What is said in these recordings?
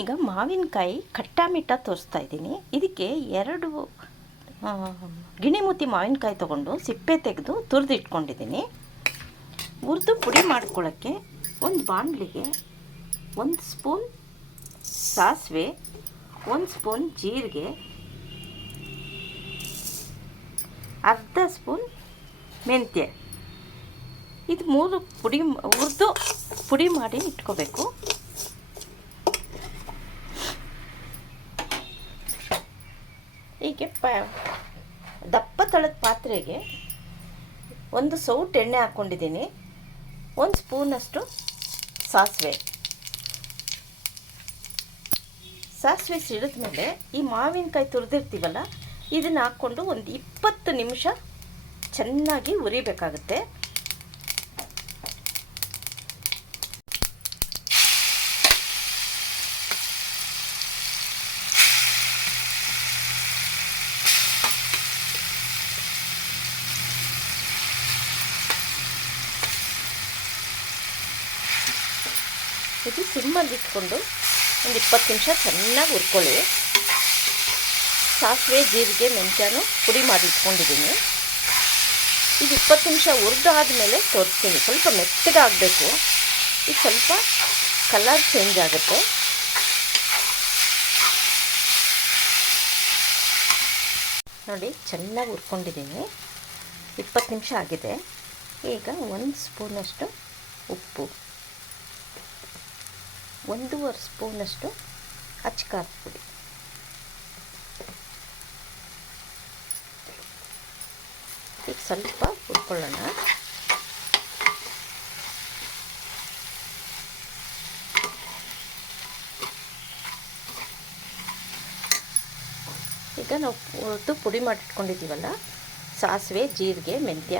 ಈಗ ಮಾವಿನಕಾಯಿ ಕಟ್ಟಾಮಿಟ್ಟ ಮಿಟ್ಟ ತೋರಿಸ್ತಾ ಇದ್ದೀನಿ. ಇದಕ್ಕೆ ಎರಡು ಗಿಣಿಮುತಿ ಗಿಣಿಮೂತಿ ಮಾವಿನಕಾಯಿ ತೊಗೊಂಡು ಸಿಪ್ಪೆ ತೆಗೆದು ತುರಿದಿಟ್ಕೊಂಡಿದ್ದೀನಿ. ಹುರಿದು ಪುಡಿ ಮಾಡ್ಕೊಳ್ಳೋಕ್ಕೆ ಒಂದು ಬಾಣಲಿಗೆ ಒಂದು ಸ್ಪೂನ್ ಸಾಸಿವೆ, ಒಂದು ಸ್ಪೂನ್ ಜೀರಿಗೆ, ಅರ್ಧ ಸ್ಪೂನ್ ಮೆಂತ್ಯ. ಇದು ಮೂರು ಪುಡಿ, ಹುರಿದು ಪುಡಿ ಮಾಡಿ ಇಟ್ಕೋಬೇಕು. ಹೀಗೆ ಪ ದಪ್ಪ ತಳದ ಪಾತ್ರೆಗೆ ಒಂದು ಸೌಟ್ ಎಣ್ಣೆ ಹಾಕ್ಕೊಂಡಿದ್ದೀನಿ. ಒಂದು ಸ್ಪೂನಷ್ಟು ಸಾಸಿವೆ. ಸಾಸಿವೆ ಸಿಡಿದ ಮೇಲೆ ಈ ಮಾವಿನಕಾಯಿ ತುರಿದಿರ್ತೀವಲ್ಲ, ಇದನ್ನು ಹಾಕ್ಕೊಂಡು ಒಂದು ಇಪ್ಪತ್ತು ನಿಮಿಷ ಚೆನ್ನಾಗಿ ಉರಿಬೇಕಾಗುತ್ತೆ ಇದು ಸಿಮ್ಮಲ್ಲಿಟ್ಕೊಂಡು ಒಂದು ಇಪ್ಪತ್ತು ನಿಮಿಷ ಚೆನ್ನಾಗಿ ಹುರ್ಕೊಳ್ಳಿ. ಸಾಸಿವೆ, ಜೀರಿಗೆ, ಮೆಂತ್ಯನೂ ಪುಡಿ ಮಾಡಿ ಇಟ್ಕೊಂಡಿದ್ದೀನಿ. ಇದು ಇಪ್ಪತ್ತು ನಿಮಿಷ ಹುರಿದಾದ್ಮೇಲೆ ತೋರಿಸ್ತೀನಿ ಸ್ವಲ್ಪ ಮೆತ್ತಗಾಗಬೇಕು. ಇದು ಸ್ವಲ್ಪ ಕಲರ್ ಚೇಂಜ್ ಆಗುತ್ತೆ. ನೋಡಿ, ಚೆನ್ನಾಗಿ ಹುರ್ಕೊಂಡಿದ್ದೀನಿ. ಇಪ್ಪತ್ತು ನಿಮಿಷ ಆಗಿದೆ. ಈಗ ಒಂದು ಸ್ಪೂನಷ್ಟು ಉಪ್ಪು. ಒಂದೂವರೆ ಸ್ಪೂನಷ್ಟು ಅಚ್ಚಕಾರದ ಪುಡಿ. ಈಗ ಸ್ವಲ್ಪ ಹುರ್ಕೊಳ್ಳೋಣ. ಈಗ ನಾವು ಹುರಿದು ಪುಡಿ ಮಾಡಿಟ್ಕೊಂಡಿದ್ದೀವಲ್ಲ, ಸಾಸಿವೆ, ಜೀರಿಗೆ, ಮೆಂತ್ಯ,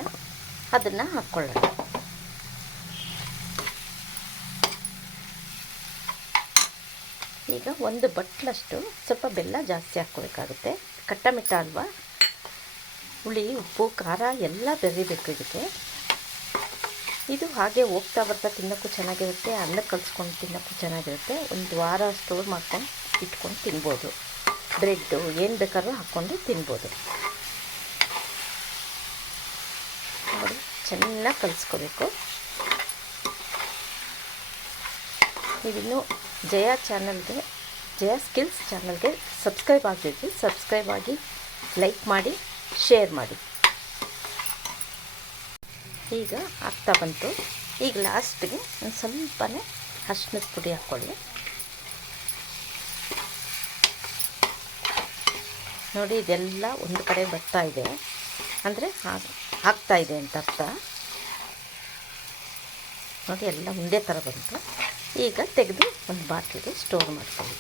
ಅದನ್ನು ಹಾಕ್ಕೊಳ್ಳೋಣ ಈಗ ಒಂದು ಬಟ್ಲಷ್ಟು ಸ್ವಲ್ಪ ಬೆಲ್ಲ ಜಾಸ್ತಿ ಹಾಕ್ಕೋಬೇಕಾಗುತ್ತೆ. ಕಟ್ಟಮಿಟ್ಟ ಅಲ್ವಾ? ಹುಳಿ, ಉಪ್ಪು, ಖಾರ ಎಲ್ಲ ಬೆರಿಬೇಕು ಇದಕ್ಕೆ. ಇದು ಹಾಗೆ ಹೋಗ್ತಾ ಬರ್ತಾ ತಿನ್ನೋಕ್ಕೂ ಚೆನ್ನಾಗಿರುತ್ತೆ. ಅನ್ನ ಕಲಿಸ್ಕೊಂಡು ತಿನ್ನೋಕ್ಕೂ ಚೆನ್ನಾಗಿರುತ್ತೆ. ಒಂದು ವಾರ ಸ್ಟೋರ್ ಮಾಡ್ಕೊಂಡು ಇಟ್ಕೊಂಡು ತಿನ್ಬೋದು. ಬ್ರೆಡ್ಡು ಏನು ಬೇಕಾದ್ರೂ ಹಾಕ್ಕೊಂಡು ತಿನ್ಬೋದು. ಚೆನ್ನಾಗಿ ಕಲಿಸ್ಕೋಬೇಕು. ನೀವಿನ್ನೂ ಜಯ ಚಾನಲ್ಗೆ, ಜಯ ಸ್ಕಿಲ್ಸ್ ಚಾನಲ್ಗೆ ಸಬ್ಸ್ಕ್ರೈಬ್ ಆಗಬೇಕು ಸಬ್ಸ್ಕ್ರೈಬ್ ಆಗಿ ಲೈಕ್ ಮಾಡಿ, ಶೇರ್ ಮಾಡಿ. ಈಗ ಆಗ್ತಾ ಬಂತು. ಈಗ ಲಾಸ್ಟ್ಗೆ ಒಂದು ಸ್ವಲ್ಪನೇ ಅರ್ಶಿನದ ಪುಡಿ ಹಾಕ್ಕೊಳ್ಳಿ. ನೋಡಿ, ಇದೆಲ್ಲ ಒಂದು ಕಡೆ ಬರ್ತಾ ಇದೆ. ಅಂದರೆ ಆಗ್ತಾ ಇದೆ ಅಂತ ಅರ್ಥ. ನೋಡಿ, ಎಲ್ಲ ಒಂದೇ ಥರ ಬಂತು. ಈಗ ತೆಗೆದು ಒಂದು ಬಾಟ್ಲಿಗೆ ಸ್ಟೋರ್ ಮಾಡ್ಕೊಳ್ಳಿ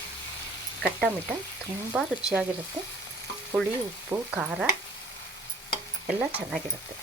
ಕಟ್ಟ ಮಿಠ ತುಂಬ ರುಚಿಯಾಗಿರುತ್ತೆ. ಹುಳಿ, ಉಪ್ಪು, ಖಾರ ಎಲ್ಲ ಚೆನ್ನಾಗಿರುತ್ತೆ.